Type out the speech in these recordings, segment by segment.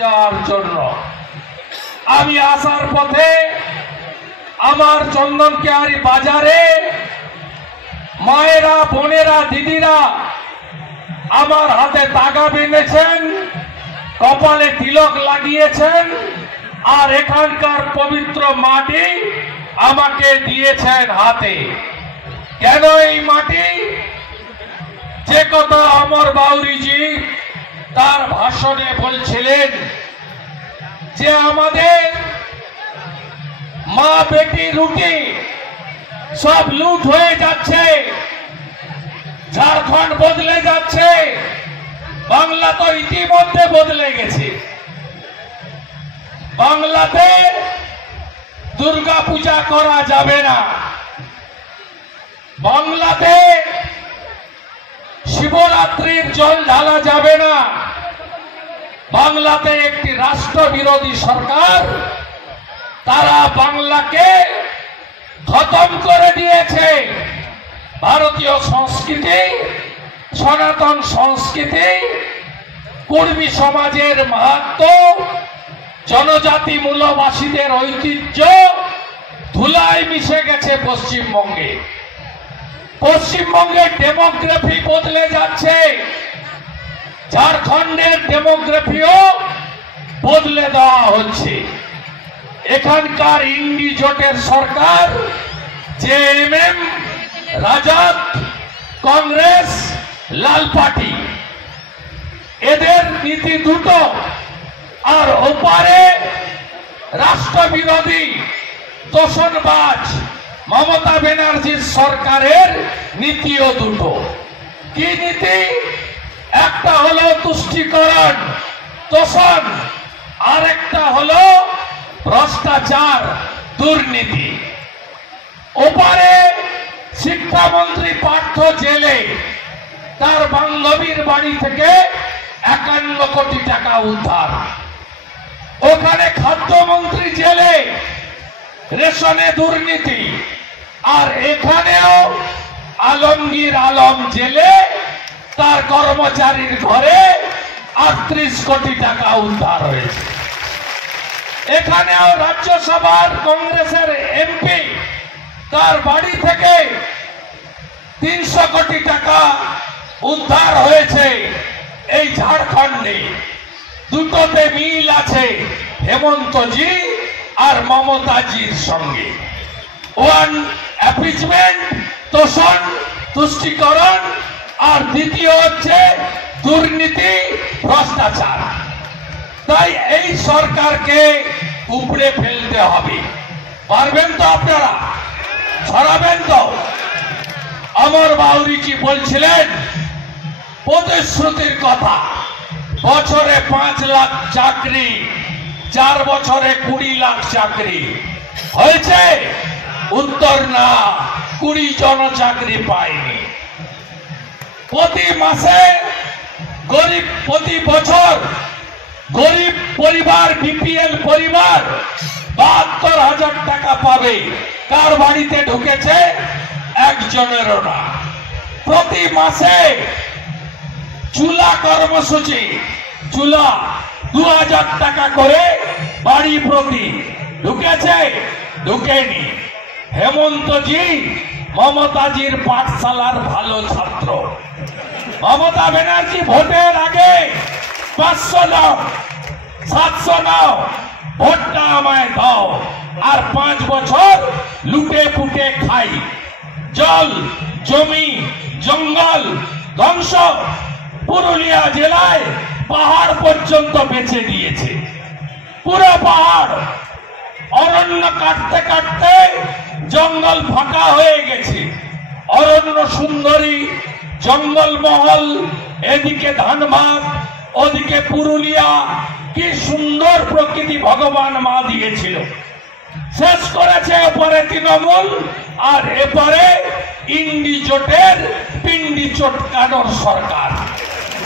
যাওয়ার জন্য। আমি আসার পথে আমার চন্দনকিয়ারি বাজারে মায়েরা, বোনেরা, দিদিরা আমার হাতে তাগা বেঁধেছেন, কপালে তিলক লাগিয়েছেন, আর এখানকার পবিত্র মাটি আমাকে দিয়েছেন হাতে। কেন এই মাটি? যে কথা অমর বাউরিজি তার ভাষণে বলছিলেন যে আমাদের মা বেটি রুটি সব লুট হয়ে যাচ্ছে, ঝাড়খণ্ড বদলে যাচ্ছে, বাংলা তো ইতিমধ্যে বদলে গেছে। বাংলাতে দুর্গা পূজা করা যাবে না, বাংলাতে শিবরাত্রির জল ঢালা যাবে না, বাংলাতে একটি রাষ্ট্রবিরোধী সরকার, তারা বাংলাকে খতম করে দিয়েছে। ভারতীয় সংস্কৃতি, সনাতন সংস্কৃতি, কুর্মী সমাজের মাহাত্ম্য, জনজাতি মূলবাসীদের ঐতিহ্য ধুলায় মিশে গেছে পশ্চিমবঙ্গে। পশ্চিমবঙ্গের ডেমোগ্রাফি বদলে যাচ্ছে, ঝাড়খণ্ডের ডেমোগ্রাফিও বদলে দেওয়া হচ্ছে। এখানকার ইন্ডি জোটের সরকার, জেএমএম, রাজাত, কংগ্রেস, লাল পার্টি, এদের নীতি দুটো, আর ওপারে রাষ্ট্রবিরোধী তোষণবাজ মমতা ব্যানার্জির সরকারের নীতিও দুটো। কি নীতি? একটা হলো তুষ্টিকরণ, তোষণ, আর একটা হলো ভ্রষ্টাচার, দুর্নীতি। ওপারে শিক্ষামন্ত্রী পার্থ জেলে, তার বান্ধবীর বাড়ি থেকে 51 কোটি টাকা উদ্ধার। ওখানে খাদ্যমন্ত্রী জেলে, রেশনে দুর্নীতি। আর এখানেও আলমগীর আলম জেলে, তার কর্মচারীর ঘরে 38 কোটি টাকা উদ্ধার হয়েছে। এখানেও রাজ্যসভার কংগ্রেসের এমপি, তার বাড়ি থেকে 300 কোটি টাকা উদ্ধার হয়েছে। এই ঝাড়খণ্ডে দুটোতে মিল আছে হেমন্তজি আর মমতাজির সঙ্গে। ওয়ান অ্যাপিচমেন্ট, তোষণ, তুষ্টিকরণ, আর দ্বিতীয় হচ্ছে দুর্নীতি, ভ্রষ্টাচার। তাই এই সরকারকে উপড়ে ফেলতে হবে। পারবেন তো আপনারা? ছড়াবেন তো? অমর বাউরিজি বলছিলেন প্রতিশ্রুতির কথা, বছরে 5 লাখ চাকরি, 4 বছরে 20 লাখ চাকরি হয়েছে? উত্তর না, 20 জন চাকরি পায়নি। প্রতি মাসে গরিব, প্রতি বছর গরিব পরিবার, বিপিএল পরিবার 72,000 টাকা পাবে। কার বাড়িতে ঢুকেছে? একজনেরও না। প্রতি মাসে চুলা কর্মসূচি, চুলা 2000 টাকা করে বাড়ি প্রতি ঢুকেছে? ঢুকেনি। হেমন্তজি মমতাজির পাঠশালার ভালো ছাত্র। মমতা ব্যানার্জি ভোটের আগে 500 নাও, 700 নাও, ভোটটা আমায় দাও, আর 5 বছর লুটে পুটে খাই। জল, জমি, জঙ্গল ধ্বংস, পুরুলিয়া জেলায় পাহাড় পর্যন্ত বেচে দিয়েছে। পুরো পাহাড়, অরণ্য কাটতে কাটতে জঙ্গল ফাঁকা হয়ে গেছে। অরণ্য সুন্দরী, জঙ্গলমহল, এদিকে ধানবাদ, ওদিকে পুরুলিয়া, কি সুন্দর প্রকৃতি ভগবান মা দিয়েছিল। শেষ করেছে ওপরে তৃণমূল, আর এপারে ইন্ডি জোটের পিন্ডি চটকানোর সরকার।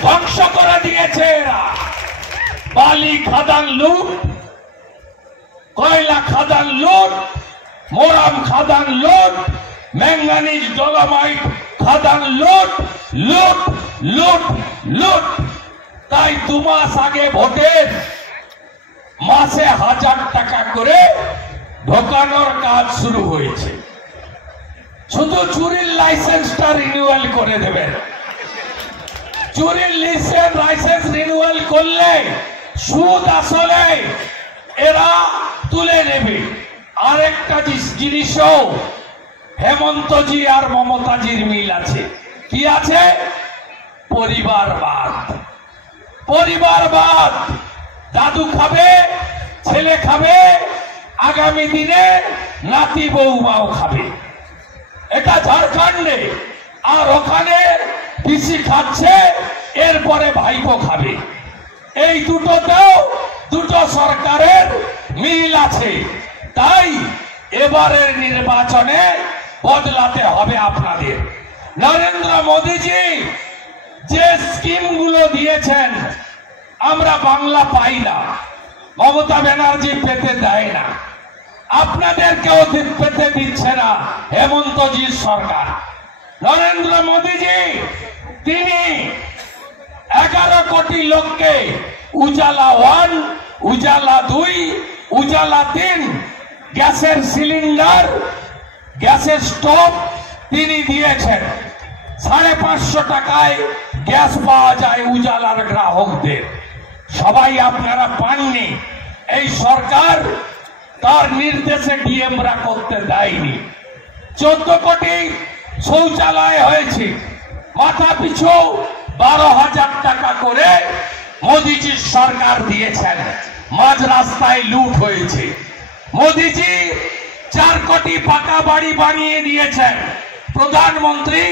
ধ্বংস করে দিয়েছে এরা। বালি খাদান লুট, কয়লা খাদান লুট, মোরাম খাদান লুট, ম্যাঙ্গানিজ ডলোমাইট খাদান লুট, লুট, লুট, লুট। তাই 2 মাস আগে ভোটের মাসে 1000 টাকা করে ঢোকানোর কাজ শুরু হয়েছে। শুধু চুরির লাইসেন্সটা রিনিউয়াল করে দেবেন। চুরির লাইসেন্স রিনিউয়াল করলে সুদ আসলে এরা তুলে নেবে। আরেকটা জিনিসও হেমন্তজি আর মমতাজির মিল আছে। কি আছে? পরিবারবাদ। পরিবারবাদ। দাদু খাবে, ছেলে খাবে, আগামী দিনে নাতি বৌমাও খাবে। এটা ঝাড়খণ্ডে। আর ওখানে পিসি খাচ্ছে, এরপরে ভাইপো খাবে। এই দুটোতেও দুটো সরকারের মিল আছে। তাই এবারের নির্বাচনে বদলাতে হবে আপনাদের। নরেন্দ্র মোদীজি যে স্কিমগুলো দিয়েছেন আমরা বাংলা পাই না, মমতা ব্যানার্জি পেতে দেয় না, আপনাদেরকেও পেতে দিচ্ছে না হেমন্তজির সরকার। নরেন্দ্র মোদীজি তিনি 11 কোটি লোককে উজালা 1, উজালা 2, উজালা 3 গ্যাসের সিলিন্ডার, গ্যাসের স্টোভ তিনি দিয়েছেন। 550 টাকায় গ্যাস পাওয়া যায় উজালার গ্রাহকদের। সবাই আপনারা পাননি। এই সরকার তার নির্দেশে ডিএমরা করতে দেয়নি। 14 কোটি শৌচালয় হয়েছে। মাথা পিছু 12,000 টাকা করে মোদীজির সরকার দিয়েছেন। মাঝ রাস্তায় লুট হয়েছে। মোদীজি 4 কোটি পাকা বাড়ি বানিয়ে দিয়েছেন প্রধানমন্ত্রী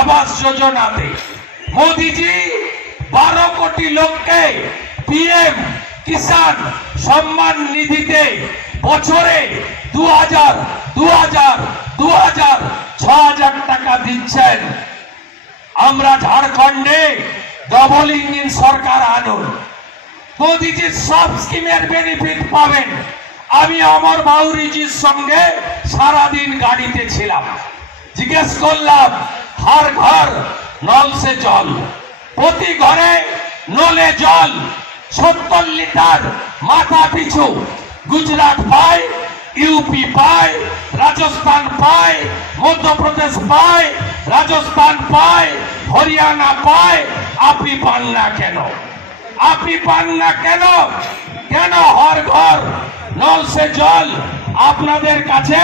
আবাস যোজনাতে। মোদীজি 12 কোটি লোককে পিএম কিষাণ সম্মান নিধিতে বছরে 6,000 টাকা দিচ্ছেন। আমরা ঝাড়খণ্ডে ডবল ইঞ্জিন সরকার আনুন, মোদীজির সব স্কিমের বেনিফিট পাবেন। আমি অমর বাউরিজির সঙ্গে সারাদিন গাড়িতে ছিলাম। জিজ্ঞেস করলাম হর ঘর নল সে জল, প্রতি ঘরে নলে জল 70 লিটার মাথা পিছু গুজরাট পায়, ইউপি পায়, রাজস্থান পায়, মধ্যপ্রদেশ পায়, রাজস্থান পায়, হরিয়ানা পায়। আপনি পান না কেন? আপনি পান না কেন? কেন হর ঘর নল সে জল আপনাদের কাছে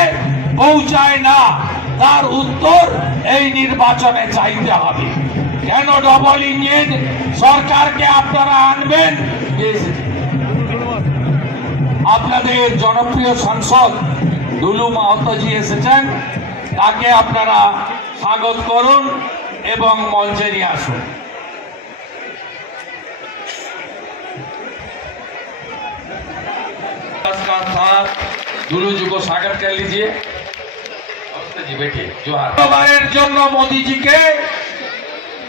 পৌঁছায় না? তার উত্তর এই নির্বাচনে চাইতে হবে। কেন ডবল ইঞ্জিন সরকারকে আপনারা আনবেন? আপনাদের জনপ্রিয় সাংসদ দুলু মাহাতোজি এসেছেন, তাকে আপনারা স্বাগত করুন এবং মঞ্চে নিয়ে আসুন। साथ दुलू जी को स्वागत कर लीजिए। जी बैठिए। जोहार। জন্য মোদীজিকে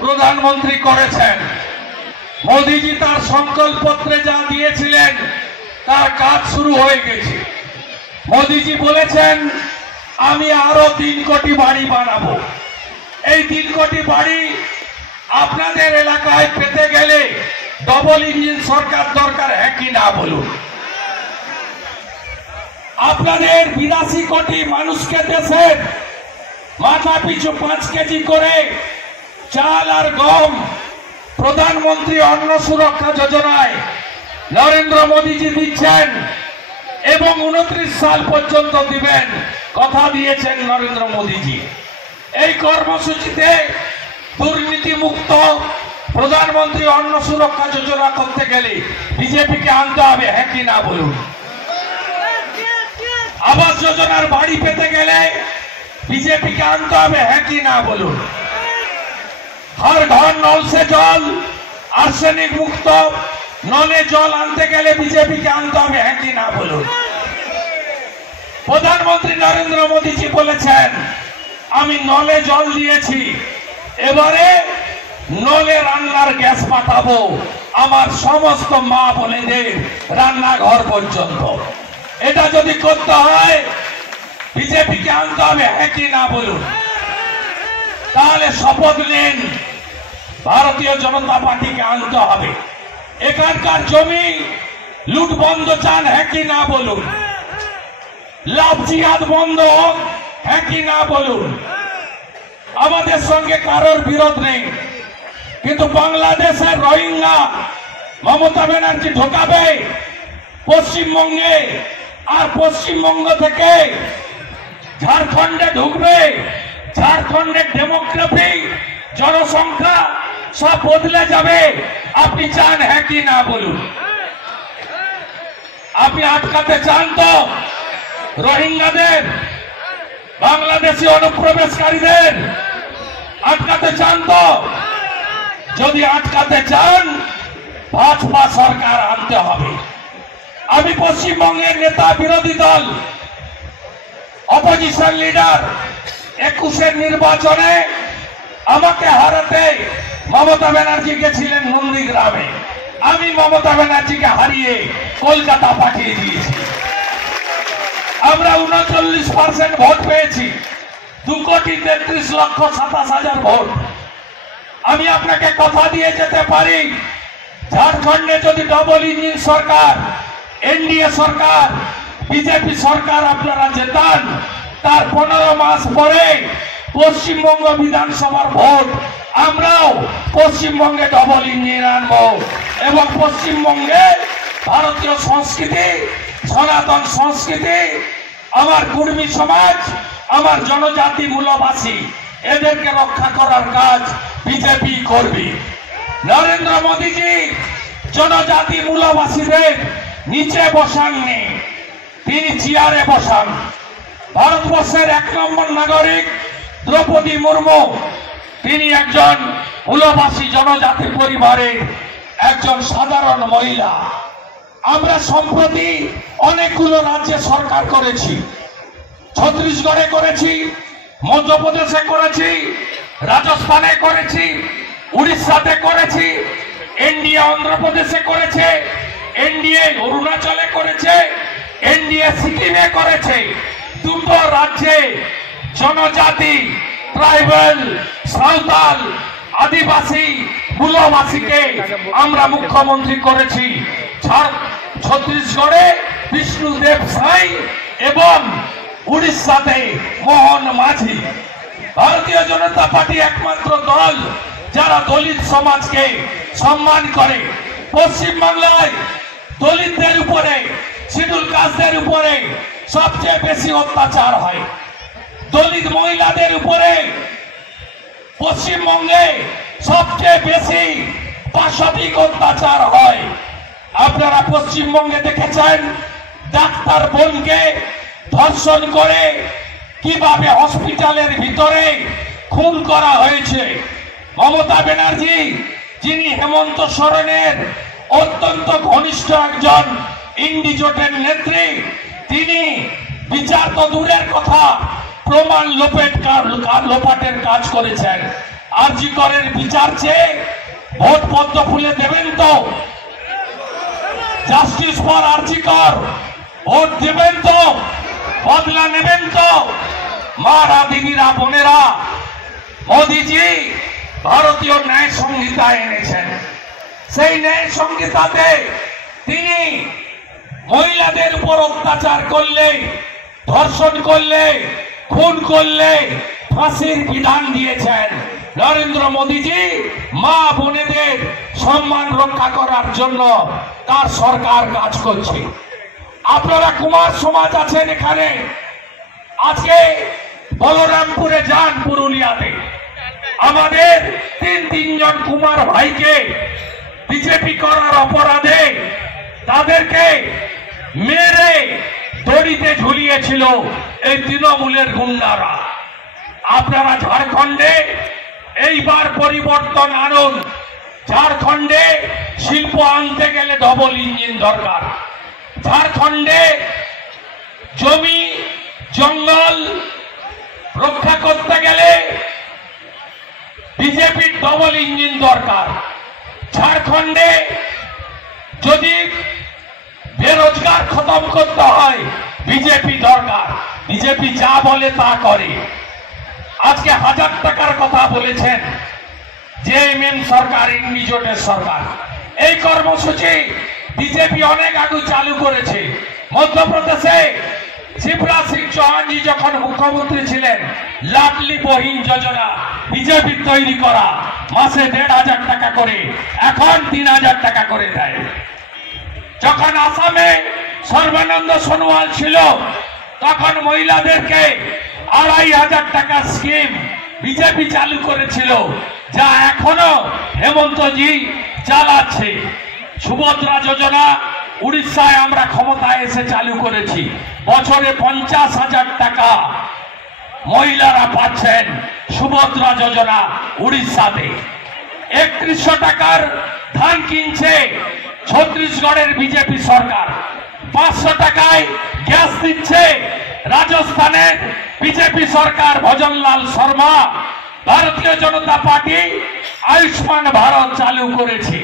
প্রধানমন্ত্রী করেছেন। মোদীজি তার সংকল্পপত্রে যা দিয়েছিলেন তার কাজ শুরু হয়ে গেছে। মোদীজি বলেছেন আমি আরো 3 কোটি বাড়ি বানাবো। এই 3 কোটি বাড়ি আপনাদের এলাকায় পেতে গেলে ডবল ইঞ্জিন সরকার দরকার, হ্যাঁ কি না বলুন? আপনাদের 82 কোটি মানুষকে দেশের মাথা পিছু 5 কেজি করে চাল আর গম প্রধানমন্ত্রী অন্ন সুরক্ষা যোজনায় নরেন্দ্র মোদীজি দিচ্ছেন এবং 29 সাল পর্যন্ত দিবেন, কথা দিয়েছেন নরেন্দ্র মোদীজি। এই কর্মসূচিতে দুর্নীতি মুক্ত প্রধানমন্ত্রী অন্ন সুরক্ষা যোজনা করতে গেলে বিজেপিকে আনতে হবে, হ্যাঁ কি না বলুন? আবাস যোজনার বাড়ি পেতে গেলে বিজেপিকে আনতে হবে, হ্যাঁ কি না বলুন? হর ঘর নল সে জল আর্সেনিক মুক্ত নলে জল আনতে গেলে বিজেপিকে আনতে হবে, হ্যাঁ কি না বলুন? প্রধানমন্ত্রী নরেন্দ্র মোদীজি বলেছেন আমি নলে জল দিয়েছি, এবারে নলে রান্নার গ্যাস পাঠাবো আমার সমস্ত মা বোনেদের রান্নাঘর পর্যন্ত। এটা যদি করতে হয় বিজেপিকে আনতে হবে, হ্যাঁ কি না বলুন? তাহলে শপথ নেন ভারতীয় জনতা পার্টিকে আনতে হবে। এখানকার জমি লুট বন্ধ চান, হ্যাঁ কি না বলুন? লাভ জিহাদ বন্ধ হোক, হ্যাঁ কি না বলুন? আমাদের সঙ্গে কারোর বিরোধ নেই, কিন্তু বাংলাদেশের রোহিঙ্গা মমতা ব্যানার্জি ঢোকাবে পশ্চিমবঙ্গে, আর পশ্চিমবঙ্গ থেকে ঝাড়খণ্ডে ঢুকবে। ঝাড়খণ্ডের ডেমোগ্রাফি, জনসংখ্যা সব বদলে যাবে। আপনি চান, হ্যাঁ কি না বলুন? আপনি আটকাতে চান তো রোহিঙ্গাদের, বাংলাদেশি অনুপ্রবেশকারীদের আটকাতে চান তো? যদি আটকাতে চান, ভাজপা সরকার আনতে হবে। আমি পশ্চিমবঙ্গের নেতা, বিরোধী দল, অপোজিশন লিডার, 21-এর নির্বাচনে আমাকে হারাতে মমতা ব্যানার্জি গেছিলেন নন্দীগ্রামে। আমি মমতা ব্যানার্জিকে হারিয়ে কলকাতা পাঠিয়ে দিয়েছি। আমরা 39% ভোট পেয়েছি, 2,33,27,000 ভোট। আমি আপনাকে কথা দিয়ে যেতে পারি, ঝাড়খণ্ডে যদি ডবল ইঞ্জিন সরকার, এনডিএ সরকার, বিজেপি সরকার আপনারা জেতান, তার 15 মাস পরে পশ্চিমবঙ্গ বিধানসভার ভোট আমরাও পশ্চিমবঙ্গে ডবল ইঞ্জিন আনবো, এবং পশ্চিমবঙ্গে ভারতীয় সংস্কৃতি, সনাতন সংস্কৃতি, আমার কুর্মী সমাজ, আমার জনজাতি মূলবাসী, এদেরকে রক্ষা করার কাজ বিজেপি করবে। নরেন্দ্র মোদীজি জনজাতি মূলবাসীদের নিচে বসাননি, তিনি চেয়ারে বসান। ভারতবর্ষের 1 নম্বর নাগরিক দ্রৌপদী মুর্মু, তিনি একজন মূলবাসী জনজাতি পরিবারের একজন সাধারণ মহিলা। আমরা সম্প্রতি অনেকগুলো রাজ্যে সরকার করেছি, ছত্তিশগড়ে করেছি, মধ্যপ্রদেশে করেছি, রাজস্থানে করেছি, উড়িষ্যাতে করেছি, এনডিএ অন্ধ্রপ্রদেশে করেছে, এনডিএ অরুণাচলে করেছে, এনডিএ সিকিমে করেছে। দুটো রাজ্যে জনজাতি, ট্রাইবাল, সাঁওতাল, আদিবাসী, মূলবাসীকে আমরা মুখ্যমন্ত্রী করেছি। ছত্তিশগড়ে বিষ্ণুদেব সাই এবং উড়িষ্যাতে মোহন মাঝি। ভারতীয় জনতা পার্টি একমাত্র দল যারা দলিত সমাজকে সম্মান করে। পশ্চিমবাংলায় দলিতদের উপরে, শিডিউল কাস্টদের উপরে সবচেয়ে বেশি অত্যাচার হয়। দলিত মহিলাদের উপরে পশ্চিমবঙ্গে সবচেয়ে বেশি পাশবিক অত্যাচার হয়। আপনারা পশ্চিমবঙ্গে দেখেছেন ডাক্তার বোনকে ধর্ষণ করে কিভাবে হসপিটালের ভিতরে খুন করা হয়েছে। মমতা ব্যানার্জি, যিনি হেমন্ত সোরেনের অত্যন্ত ঘনিষ্ঠ একজন ইন্ডিজোটের নেত্রী, তিনি বিচার তো দূরের কথা, প্রমাণ লোপাটের কাজ করেছেন। আরজি করের বিচার চেয়ে ভোট পদ্ম ফুলে দেবেন তো? জাস্টিস ফর আরজি কর ভোট দেবেন তো? বদলা নেবেন তো? মারা, দিদিরা, বোনেরা, মোদীজি ভারতীয় ন্যায় সংহিতা এনেছেন। সেই ন্যায় সংহিতাতে তিনি মহিলাদের উপর অত্যাচার করলে, ধর্ষণ করলে, খুন করলে ফাঁসির বিধান দিয়েছেন। নরেন্দ্র মোদীজি মা বোনেদের সম্মান রক্ষা করার জন্য তার সরকার কাজ করছে। আপনারা কুমার সমাজ আছেন এখানে, আজকে বলরামপুরে যান, পুরুলিয়াতে আমাদের তিনজন কুমার ভাইকে বিজেপি করার অপরাধে তাদেরকে মেরে দড়িতে ঝুলিয়েছিল এই তৃণমূলের গুন্ডারা। আপনারা ঝাড়খণ্ডে এইবার পরিবর্তন আনুন। ঝাড়খণ্ডে শিল্প আনতে গেলে ডবল ইঞ্জিন দরকার। ঝাড়খণ্ডে জমি জঙ্গল রক্ষা করতে গেলে বিজেপির ডবল ইঞ্জিন দরকার। ঝাড়খণ্ডে যদি বেরোজগার খতম করতে হয়, বিজেপি দরকার। বিজেপি যা বলে তা করে। আজকে 1000 টাকার কথা বলেছেন জেএমএম সরকার, ইন্ডিজোটের সরকার। এই কর্মসূচি বিজেপি অনেক আগে চালু করেছে। মধ্যপ্রদেশে শিবরাজ সিং চৌহানজি যখন মুখ্যমন্ত্রী ছিলেন, লাডলি বহিন যোজনা বিজেপি তৈরি করা, মাসে ১৫০০ টাকা করে, এখন ৩০০০ টাকা করে দেয়। যখন আসামে সর্বানন্দ সোনোয়াল ছিল, তখন মহিলাদেরকে ২৫০০ টাকা স্কিম বিজেপি চালু করেছিল, যা এখনো হেমন্তজি চালাচ্ছে। সুভদ্রা যোজনা উড়িষ্যায় আমরা ক্ষমতায় এসে চালু করেছি, বছরে ৫০০০০ টাকা মহিলারা পাচ্ছেন সুভদ্রা যোজনা উড়িষ্যাতে। ৩১০০ টাকার ধান কিনছে ছত্তিশগড়ের বিজেপি সরকার, ৫০০ টাকায় গ্যাস দিচ্ছে রাজস্থানের বিজেপি সরকার। ভজনলাল শর্মা, ভারতীয় জনতা পার্টি আয়ুষ্মান ভারত চালু করেছে,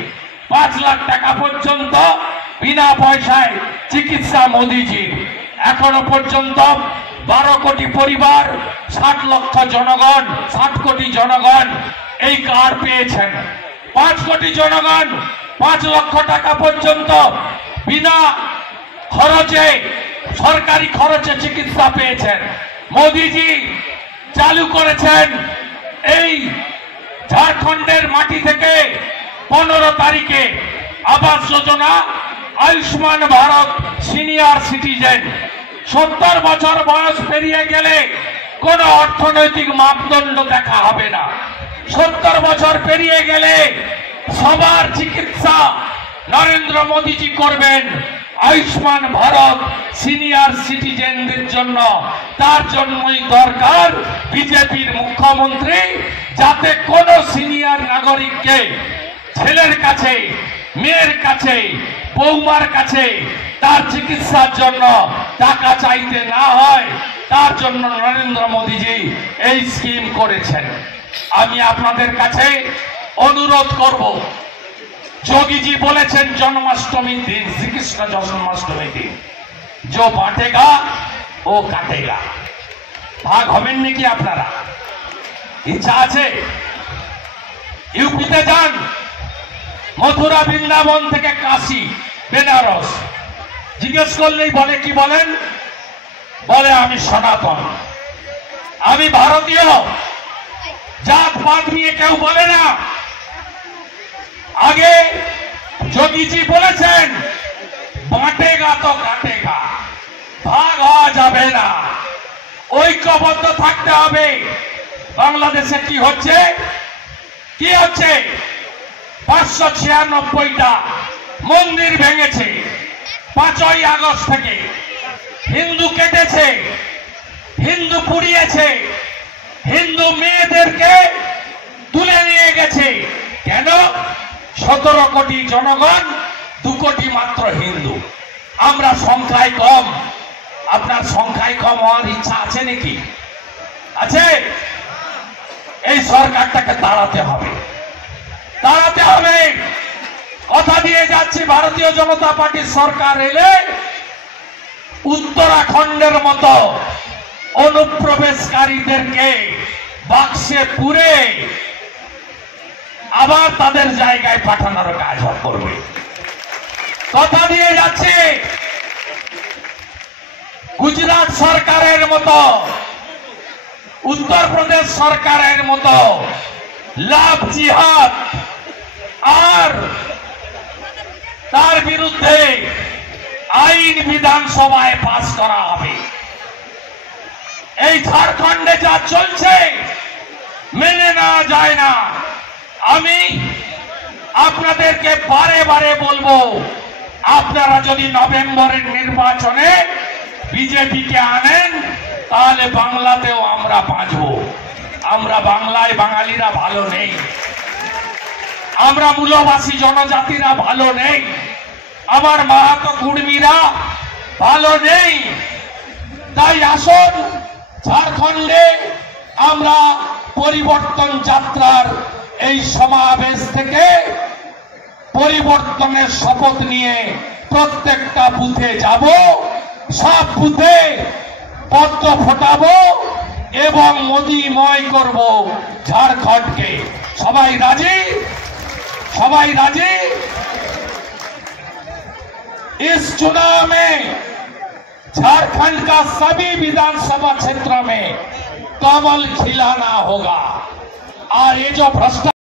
৫ লাখ টাকা পর্যন্ত বিনা পয়সায় চিকিৎসা মোদিজির। এখনো পর্যন্ত ১২ কোটি পরিবার, ৬০ লক্ষ জনগণ, ৬০ কোটি জনগণ এই কার্ড পেয়েছেন। ৫ কোটি জনগণ ৫ লক্ষ টাকা পর্যন্ত বিনা খরচে, সরকারি খরচে চিকিৎসা পেয়েছেন। মোদিজি চালু করেছেন এই ঝাড়খণ্ডের মাটি থেকে ১৫ তারিখে আবাস যোজনা, আয়ুষ্মান ভারত সিনিয়র সিটিজেন। ৭০ বছর বয়স পেরিয়ে গেলে কোনো অর্থনৈতিক মাপদণ্ড দেখা হবে না। ৭০ বছর পেরিয়ে গেলে সবার চিকিৎসা নরেন্দ্র মোদীজি করবেন আয়ুষ্মান ভারত সিনিয়র সিটিজেনদের জন্য। তার জন্যই দরকার বিজেপির মুখ্যমন্ত্রী, যাতে কোনো সিনিয়র নাগরিককে ছেলের কাছে, মেয়ের কাছে, বৌমার কাছে তার চিকিৎসার জন্য টাকা চাইতে না হয়। তার জন্য নরেন্দ্র মোদীজি এই স্কিম করেছেন। আমি আপনাদের কাছে অনুরোধ করব, যোগী जी বলেছেন জন্মাষ্টমী দিন, শ্রীকৃষ্ণ জন্মাষ্টমী দিন, जो बांटेगा वो काटेगा। ভাগ হবেন নাকি আপনারা? ইচ্ছা আছে? ইউপিতে যান, মথুরা, বৃন্দাবন থেকে কাশী, বেনারস, জিজ্ঞেস করলেই বলে কি বলেন? বলে আমি সনাতন, আমি ভারতীয়। জাত পাত নিয়ে কেউ বলে না। আগে যোগীজি বলেছেন বাঁটেগা তো কাটেগা, ভাগ হওয়া যাবে না, ঐক্যবদ্ধ থাকতে হবে। বাংলাদেশে কি হচ্ছে? কি হচ্ছে? ৫৯৬টা মন্দির ভেঙেছে ৫ই আগস্ট থেকে, হিন্দু কেটেছে, হিন্দু পুড়িয়েছে, হিন্দু মেয়েদেরকে তুলে নিয়ে গেছে। কেন? ১৭ কোটি জনগণ, ২ কোটি মাত্র হিন্দু। আমরা সংখ্যায় কম। আপনার সংখ্যায় কম হওয়ার ইচ্ছা আছে নাকি? আছে? এই সরকারটাকে তাড়াতে হবে, তাড়াতে হবে। কথা দিয়ে যাচ্ছি, ভারতীয় জনতা পার্টির সরকার এলে উত্তরাখণ্ডের মতো অনুপ্রবেশকারীদেরকে বাক্সে পুরে আবার তাদের জায়গায় পাঠানোর কাজ করবে। কথা দিয়ে যাচ্ছে, গুজরাট সরকারের মতো, উত্তরপ্রদেশ সরকারের মতো লাভ জিহাদ আর তার বিরুদ্ধে আইন বিধানসভায় পাস করা হবে। এই ঝাড়খণ্ডে যা চলছে মেনে নেওয়া যায় না। আমি আপনাদেরকে বারে বারে বলবো, আপনারা যদি নভেম্বরের নির্বাচনে বিজেপিকে আনেন, তাহলে বাংলাতেও আমরা বাঁচব। আমরা বাংলায় বাঙালিরা ভালো নেই, আমরা মূলবাসী জনজাতিরা ভালো নেই, আমার মাহাতো কুর্মীরা ভালো নেই। তাই আসুন, ঝাড়খণ্ডে আমরা পরিবর্তন যাত্রার এই সমাবেশ থেকে পরিবর্তনের শপথ নিয়ে প্রত্যেকটা বুথে যাব, সব বুথে পদ্ম ফোটাবো এবং মোদিময় করব ঝাড়খণ্ডকে। সবাই রাজি? সবাই রাজি? इस चुनाव में झारखंड का सभी विधानसभा क्षेत्रों में कमल खिलाना होगा। और ये जो भ्रष्टाचार